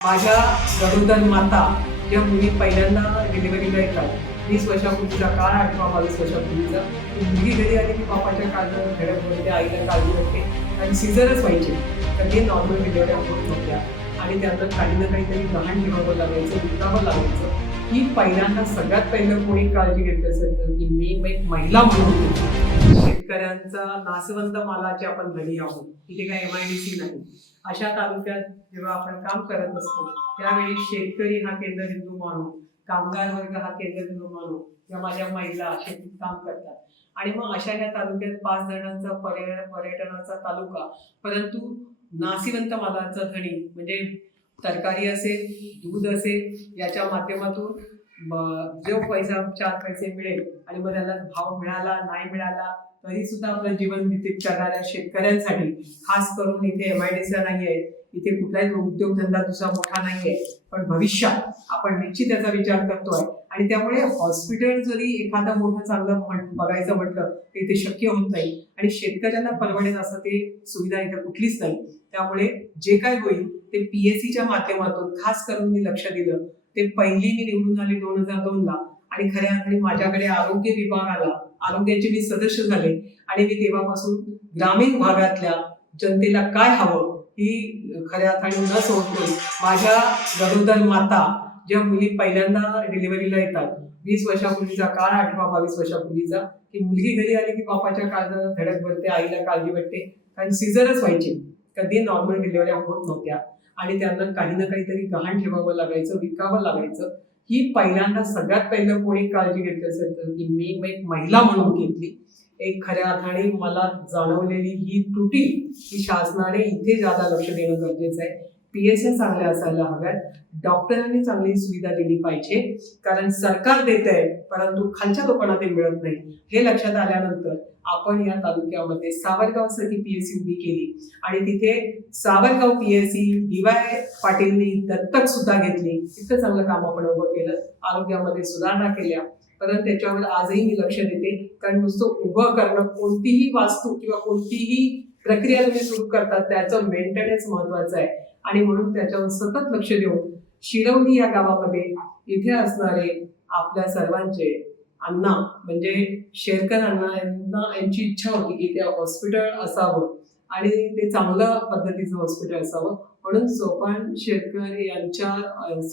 माझ्या गरोदर माता ज्या मुली पहिल्यांदा डिलिव्हरीला येतात. वीस वर्षापूर्वीचा काळ आठवा बावीस वर्षापूर्वीचा. मुलगी घरी आली की बापाच्या काळजात घडत होते आईला काळजी वाटते आणि सिझरच व्हायचे. तर हे नॉर्मल डिलिव्हरी होत नव्हत्या आणि त्यांना काही ना काहीतरी गहाण ठेवावं लागायचं विकावं लागायचं. ही पहिल्यांदा सगळ्यात पहिलं कोणी काळजी घेतली असेल तर ती मी एक महिला म्हणून. शेतकऱ्यांचा नासवंत मालाची आपण धनी आहोत. तिथे काही एम आय डी सी नाही. अशा तालुक्यात जेव्हा आपण काम करत असतो त्यावेळी शेतकरी हा केंद्रबिंदू मानू कामगार वर्ग हा केंद्रबिंदू मानू या माझ्या महिला शेतीत काम करतात. आणि मग अशा या तालुक्यात पाच जणांचा पर्य पर्यटनाचा तालुका परंतु नासिवंत मालाचा धणी म्हणजे तरकारी असेल दूध असेल याच्या माध्यमातून जो पैसा चार पैसे मिळेल आणि मग त्याला भाव मिळाला नाही मिळाला तरी सुद्धा आपलं जीवन व्यतीत करणाऱ्या शेतकऱ्यांसाठी खास करून इथे एम आय डी सी नाही आहे इथे कुठलाही उद्योगधंदा दुसरा मोठा नाही आहे पण भविष्यात आपण निश्चित त्याचा विचार करतोय. आणि त्यामुळे हॉस्पिटल जरी एखादा मोठं चांगलं बघायचं म्हटलं तर इथे शक्य होत नाही आणि शेतकऱ्यांना परवडेल असं ते सुविधा इथं कुठलीच नाही. त्यामुळे जे काय होईल ते पीएससीच्या माध्यमातून खास करून मी लक्ष दिलं ते पहिली मी निवडून आली दोन हजार दोन ला आणि खऱ्या अर्थाने माझ्याकडे आरोग्य विभाग आला आरोग्याचे मी सदस्य झाले आणि मी तेव्हापासून ग्रामीण भागातल्या जनतेला काय हवं ही खऱ्या अर्थाने न सोडतोय माझ्या गरोदर माता ज्या मुली पहिल्यांदा डिलिव्हरीला येतात वीस वर्षापूर्वीचा काळ आठवा बावीस वर्षापूर्वीचा की मुलगी घरी आली की बापाच्या काळजाला धडक भरते आईला काळजी वाटते कारण सिझरच व्हायचे. कधी नॉर्मल डिलिव्हऱ्या होत नव्हत्या. आणि त्यांना काही ना काहीतरी गहाण ठेवावं लागायचं विकावं लागायचं. ही पहिल्यांदा सगळ्यात पहिलं कोणी काळजी घेतली असेल तर ती मी एक महिला म्हणून घेतली. एक खऱ्या अर्थाने मला जाणवलेली ही त्रुटी ही शासनाने इथे जादा लक्ष देणं गरजेचं आहे. पी एस चांगल्या असायला हव्यात. डॉक्टरांनी चांगली सुविधा दिली पाहिजे. कारण सरकार देत आहे परंतु खालच्या लोकांना ते मिळत नाही. हे लक्षात आल्यानंतर आपण या तालुक्यामध्ये सावरगावसाठी पीएससी उभी केली. आणि तिथे सावरगाव पीएससी डीवाय पाटीलनी दत्तक सुद्धा घेतली. इतकं चांगलं काम आपण उभं केलं. आरोग्यामध्ये सुधारणा केल्या. परंतु त्याच्यावर आजही मी लक्ष देते. कारण नुसतं उभं करणं कोणतीही वास्तू किंवा कोणतीही प्रक्रिया तुम्ही सुरू करतात त्याचं मेंटेनन्स महत्वाचं आहे. आणि म्हणून त्याच्यावर सतत लक्ष देऊन शिरवली या गावामध्ये इथे असणारे आपल्या सर्वांचे अण्णा म्हणजे शेरकर अण्णा यांना यांची इच्छा होती की ते हॉस्पिटल असावं. आणि ते चांगलं पद्धतीचं हॉस्पिटल असावं. म्हणून सोपान शेरकर यांच्या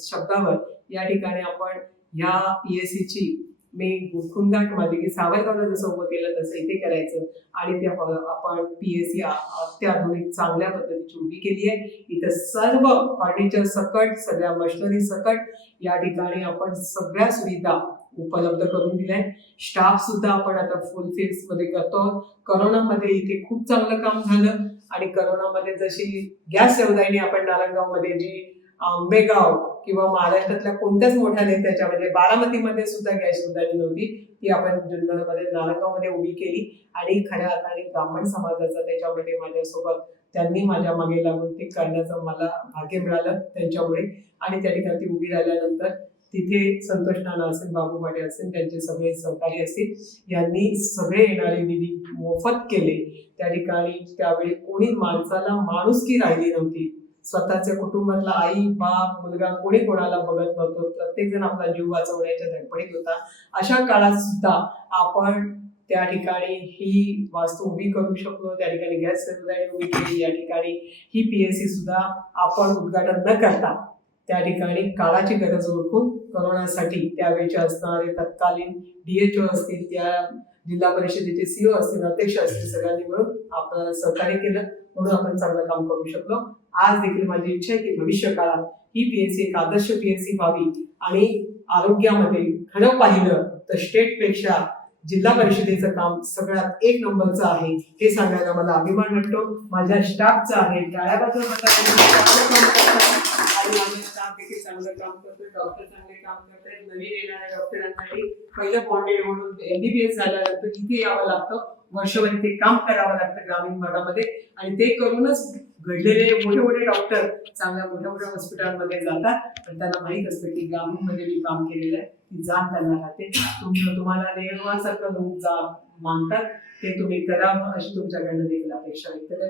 शब्दावर या ठिकाणी आपण ह्या पी एस सीची मी खुंदाट माझी की सावरगावला जसं उभं केलं तसं इथे करायचं. आणि ते आपण पी एस सी अत्याधुनिक चांगल्या पद्धतीची उभी केली आहे. इथं सर्व फर्निचर सकट सगळ्या मशिनरी सकट या ठिकाणी आपण सगळ्या सुविधा उपलब्ध करून दिल्या स्टाफ सुद्धा आपण आता फुल फेस मध्ये करतो आहोत. करोनामध्ये इथे खूप चांगलं काम झालं. आणि करोनामध्ये जशी गॅस व्यवसायाने आपण नारंगावमध्ये जी आंबेगाव किंवा महाराष्ट्रातल्या कोणत्याच मोठ्या नेत्याच्या म्हणजे बारामतीमध्ये सुद्धा गॅस सुधारली नव्हती. ती आपण जुन्नरमध्ये नारायणगावमध्ये उभी केली. आणि खऱ्या अर्थाने ब्राह्मण समाजाचा त्याच्यामध्ये माझ्यासोबत त्यांनी माझ्या मागे लागून ते करण्याचं मला भाग्य मिळालं त्यांच्यामुळे. आणि त्या ठिकाणी ती उभी राहिल्यानंतर तिथे संतोष नाना असेल बाबू माटे असेल त्यांचे सगळे सहकारी असतील यांनी सगळे येणारे निधी मोफत केले. त्या ठिकाणी त्यावेळी कोणी माणसाला माणुसकी राहिली नव्हती. स्वतःच्या कुटुंबातला आई बाप मुलगा कोणी कोणाला बघत नव्हतो. प्रत्येक जण आपला जीव वाचवण्याच्या धडपडीत होता. अशा काळात सुद्धा आपण त्या ठिकाणी ही वास्तू उभी करू शकलो. त्या ठिकाणी गॅस सिलेंडर उभी केली. या ठिकाणी ही पीएससी सुद्धा आपण उद्घाटन न करता त्या ठिकाणी काळाची गरज ओळखून करोनासाठी त्यावेळेचे असणारे तत्कालीन डीएचओ असतील त्या जिल्हा परिषदेचे सीओ असतील अध्यक्ष असतील सगळ्यांनी मिळून आपण सहकार्य केलं. म्हणून आपण चांगलं काम करू शकलो. आज देखील माझी इच्छा आहे की भविष्य काळात ही पीएससी एक आदर्श पीएससी व्हावी आणि आरोग्यामध्ये खरं पाहिलं तर स्टेटपेक्षा जिल्हा परिषदेचं काम सगळ्यात एक नंबरचं आहे हे सांगायला मला अभिमान वाटतो. माझ्या स्टाफचा आहे. टाळ्या बाजूला आणि माझा स्टाफ देखील चांगलं काम करतोय डॉक्टर चांगले काम करतायत नवीन येणाऱ्या डॉक्टरांसाठी पहिलं बॉन्डेड म्हणून एमबीबीएस झाल्यानंतर इथे यावं लागतं. वर्षभर इथे काम करावं लागतं ग्रामीण भागामध्ये. आणि ते करूनच घडलेले मोठे मोठे डॉक्टर चांगल्या मोठ्या मोठ्या हॉस्पिटलमध्ये जातात. पण त्यांना माहीत असतं की ग्रामीणमध्ये मी काम केलेलं आहे ती जाण त्यांना राहते. तुम तुम्हाला देवासारखं लोक जा मानतात. ते तुम्ही करावं अशी तुमच्याकडनं देखील अपेक्षा व्यक्त